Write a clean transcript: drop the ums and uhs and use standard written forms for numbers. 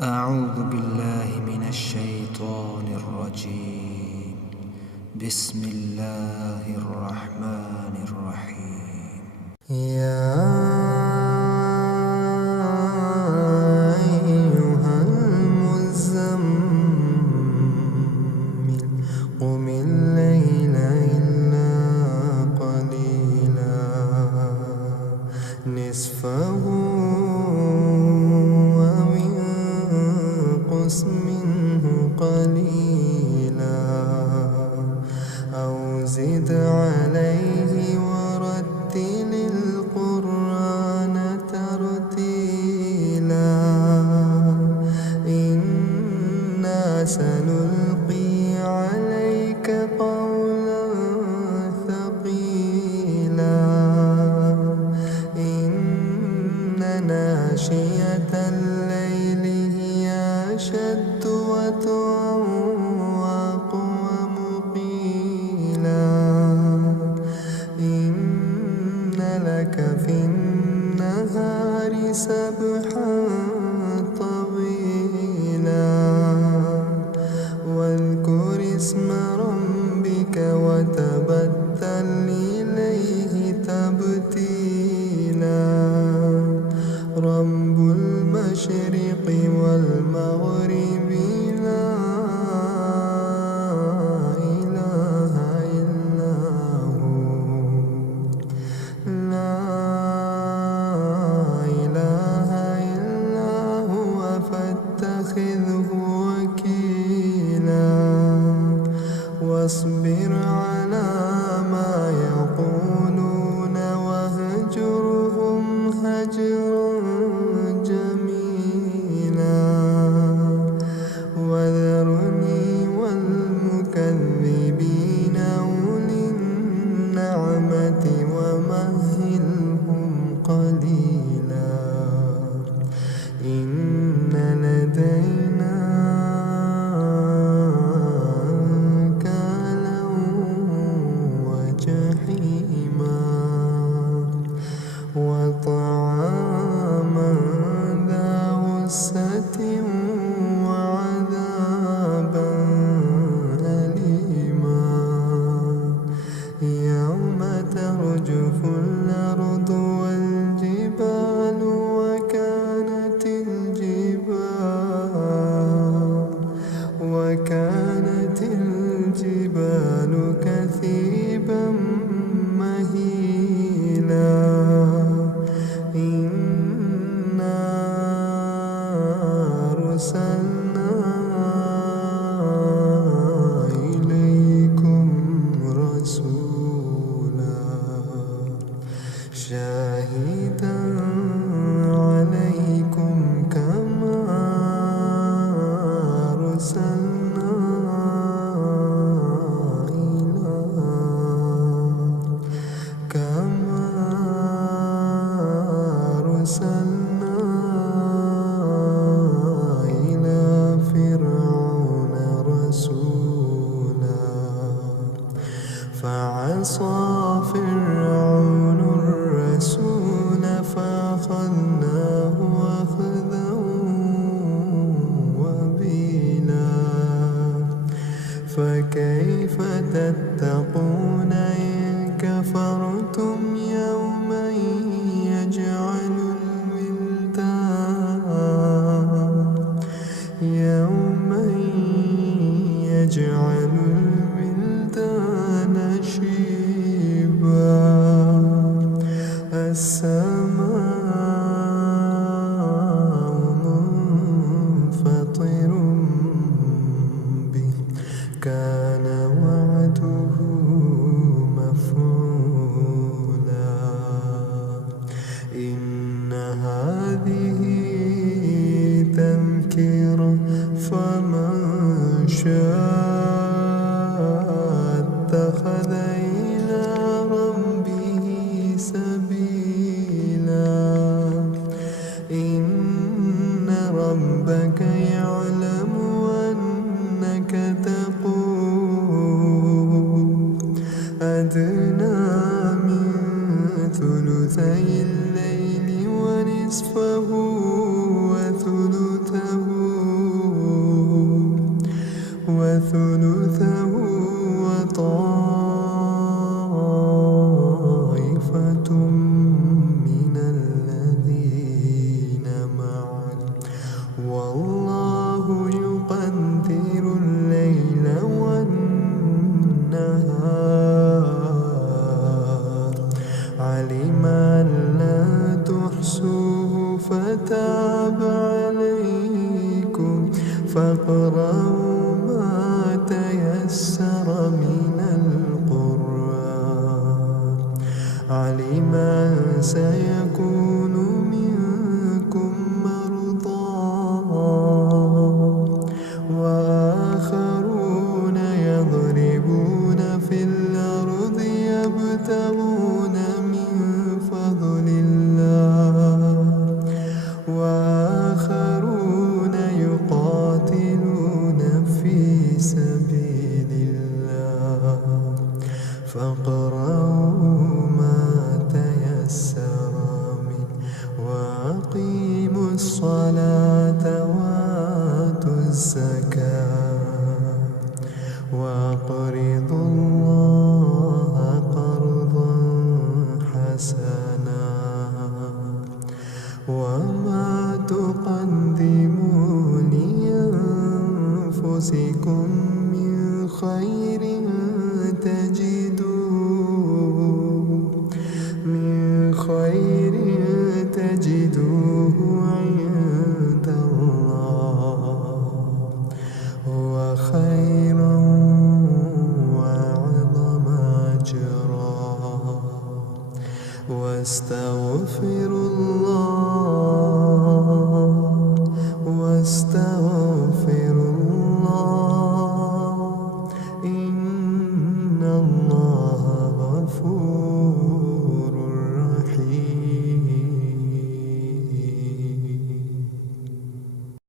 أعوذ بالله من الشيطان الرجيم. بسم الله الرحمن الرحيم. يا أيها المزمل قم الليل إلا قليلا نصفه منه قليلا أو زد عليه ورتل القرآن ترتيلا إنا سنلقي عليك قولا ثقيلا إن ناشئة الليل أشد وطئا وأقوم قيلا إن لك في النهار سبحا طويلا واذكر اسم ربك وتبتل إليه تبتيلا رب المشرق والمغرب لا إله إلا هو لا إله إلا هو فاتخذه وكيلا واصبر على ما يقولون واهجرهم هجرا وذرني والمكذبين أولي النعمة ومهلهم قليلا إن لدينا أنكالا وجحيما وطعاما ذا غصة ترجف الأرض والجبال وكانت الجبال كثيبا مهيلا إنا أرسلنا إليكم رسولا شاهدا عليكم كما أرسلنا إلى فرعون رسولا فعصى فرعون الرسول فأخذناه أخذا وبيلا فكيف تتقون إن كفرتم يوما يجعل الولدان شيبا السماء منفطر به كان وعده مفعولا إن هذه تذكرة فمن شاء اتخذ إلى ربه سبيلا إن ربك يعلم أنك تقوم أدنى من ثلثي الليل ونصفه وثلثه فاقرأوا ما تيسر من القرآن. علم أن سيكون منكم مرضى وآخرون يضربون في الأرض يبتغون من فضل الله وآخرون يقاتلون في سبيل الله. فاقرأوا ما تيسر منه وأقيموا الصلاة وآتوا الزكاة وأقرضوا الله قرضا حسنا. وما تقدموا لأنفسكم من خير تجدوه